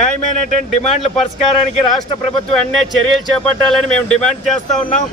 న్యాయమైనటువంటి డిమాండ్ల పరిష్కారానికి రాష్ట్ర ప్రభుత్వం అన్నే చర్యలు చేపట్టాలని మేము డిమాండ్ చేస్తూ ఉన్నాం.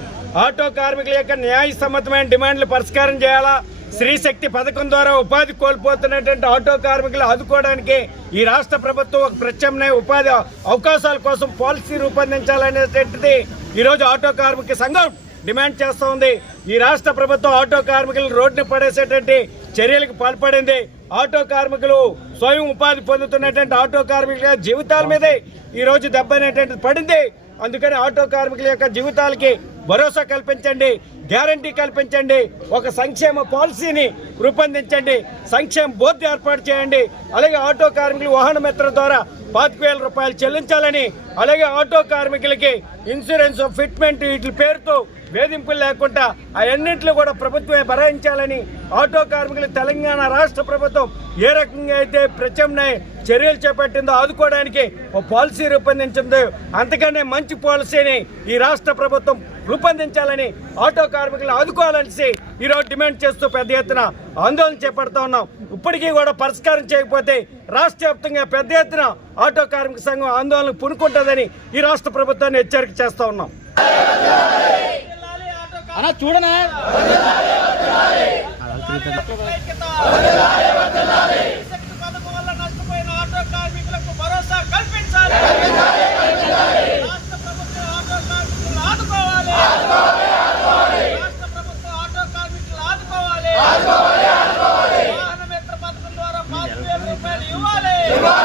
ఆటో కార్మికుల యొక్క న్యాయ సమ్మతమైన డిమాండ్లు పరిష్కారం చేయాలా? స్త్రీశక్తి పథకం ద్వారా ఉపాధి కోల్పోతున్నటువంటి ఆటో కార్మికులు ఆదుకోవడానికి ఈ రాష్ట్ర ప్రభుత్వం ఒక ప్రత్యామ్నాయ ఉపాధి అవకాశాల కోసం పాలసీ రూపొందించాలనేటువంటిది ఈరోజు ఆటో కార్మిక సంఘం డిమాండ్ చేస్తూ ఉంది. ఈ రాష్ట్ర ప్రభుత్వం ఆటో కార్మికులు రోడ్డుని పడేసేటువంటి చర్యలకు పాల్పడింది. ఆటో కార్మికులు స్వయం ఉపాధి పొందుతున్నటువంటి ఆటో కార్మికుల జీవితాల మీదే ఈ రోజు దెబ్బ అనేటువంటిది పడింది. అందుకని ఆటో కార్మికుల యొక్క జీవితాలకి భరోసా కల్పించండి గ్యారంటీ కల్పించండి ఒక సంక్షేమ పాలసీని రూపొందించండి సంక్షేమ బోర్డు ఏర్పాటు చేయండి అలాగే ఆటో కార్మికులు వాహన మిత్ర ద్వారా పాతిక వేల రూపాయలు చెల్లించాలని అలాగే ఆటో కార్మికులకి ఇన్సూరెన్స్ ఫిట్మెంట్ వీటి పేరుతో వేధింపులు లేకుండా అవన్నింటిలో కూడా ప్రభుత్వమే భరాయించాలని ఆటో కార్మికులు తెలంగాణ రాష్ట్ర ప్రభుత్వం ఏ రకంగా అయితే ప్రత్యామ్నాయ చర్యలు చేపట్టిందో ఆదుకోవడానికి ఒక పాలసీ రూపొందించిందో. అంతకనే మంచి పాలసీని ఈ రాష్ట్ర ప్రభుత్వం రూపొందించాలని ఆటో కార్మికులు ఆదుకోవాలనేసి ఈరోజు డిమాండ్ చేస్తూ పెద్ద ఎత్తున ఆందోళన చేపడుతూ ఉన్నాం. ఇప్పటికీ కూడా పరిష్కారం చేయకపోతే రాష్ట్ర వ్యాప్తంగా పెద్ద ఎత్తున ఆటో కార్మిక సంఘం ఆందోళన పునుకుంటుందని ఈ రాష్ట్ర ప్రభుత్వాన్ని హెచ్చరిక చేస్తూ ఉన్నాం. అన్నా చూడనా? やば